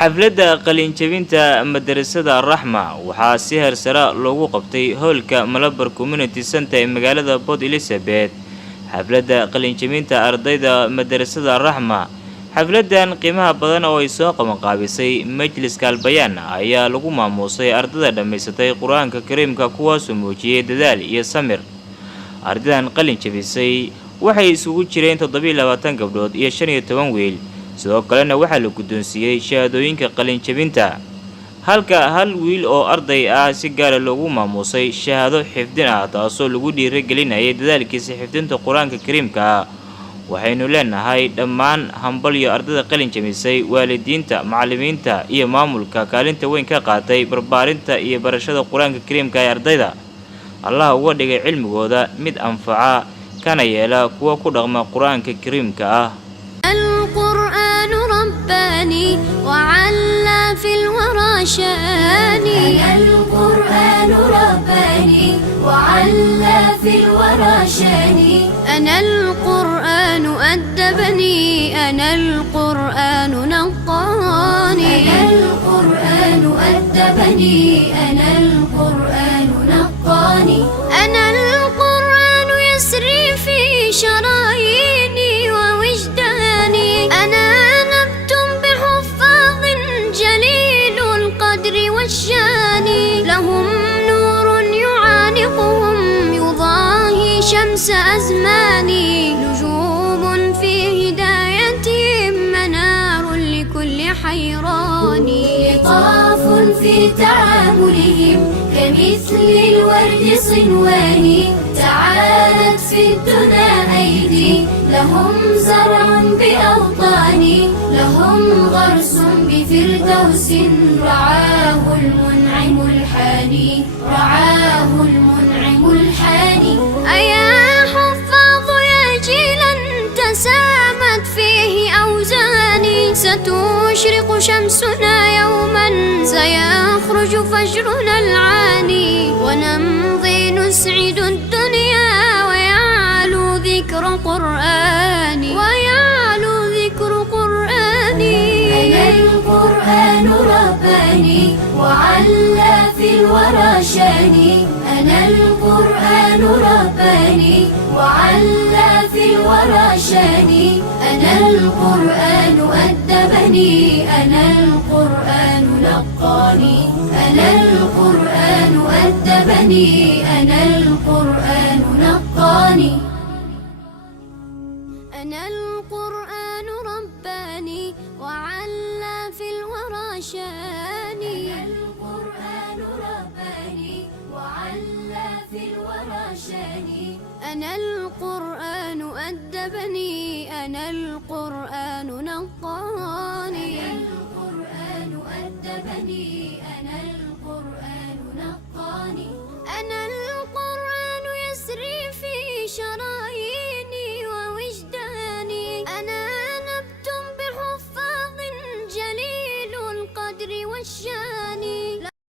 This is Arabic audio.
xafladda qalin jabinta madrasada Raxma waxaa si heersare loogu qabtay hoolka Malabar Community Center ee magaalada Port Elizabeth. xafladda qalin jabinta ardayda madrasada Raxma xafladan qiimaha badan oo ay soo qabanqaabisay majliska albayaan ayaa lagu maamuusay ardayda dhameysatay Quraanka Kariimka kuwaas oo muujiyay dadaal iyo samir. ardaydan qalin jabisay waxay isugu jireen 27 gabdhood iyo 15 wiil. sidoo kalena waxaa la guddoonsiiyay shahaadooyinka qalin jabinta halka hal wiil oo arday ah si gaar ah loogu maamuusay shahaado xifdin ah taasoo lagu dhiirigelinayay dadaalkiisa xifdinta Quraanka Kariimka. waxaynu leenahay dhammaan hambalyo ardayda qalin jabisay waalidiinta macallimiinta iyo maamulka kaalinta weyn ka qaatay barbaarinta iyo barashada Quraanka Kariimka ee ardayda. Allah uga dhigay cilmigooda mid anfaca kana yeela kuwa ku dhaqma Quraanka Kariimka ah. القرآن رباني وعلى في الورى شاني. القرآن رباني وعلى في الورى شاني. أنا القرآن أدبني أنا القرآن نقاني. أنا القرآن أدبني أنا القرآن نقاني. أنا القرآن يسري في شراييني ووجداني. أنا نبت بحفاظ جليل القدر والشان. لهم نور يعانقهم يضاهي شمس أزماني. نجوم في هدايتهم منار لكل حيران. لطاف في تعاملهم كمثل الورد صنواني. تعالت في الدنا أيدي لهم زرع بأوطاني. لهم غرس بفردوس رعاه المنعم الحاني. رعاه المنعم الحاني. أيا حفاظ يا جيلا تسامت فيه أوزاني. ستشرق شمسنا يوما سيخرج فجرنا العاني. ونمضي نسعد الدنيا ويعلو ذكر قرآني. ويعلو ذكر قرآني. أنا القرآن رباني وعلى في الورى شاني. أنا القرآن رباني وعلى في الورى شاني. أنا القرآن أدبني أنا القرآن نقاني. أنا القرآن أدبني أنا القرآن نقاني. أنا القرآن رباني وعلى في الورى شاني. أنا القرآن رباني وعلى في الورى شاني. أنا القرآن أدبني أنا القرآن نقاني. أنا القرآن أدبني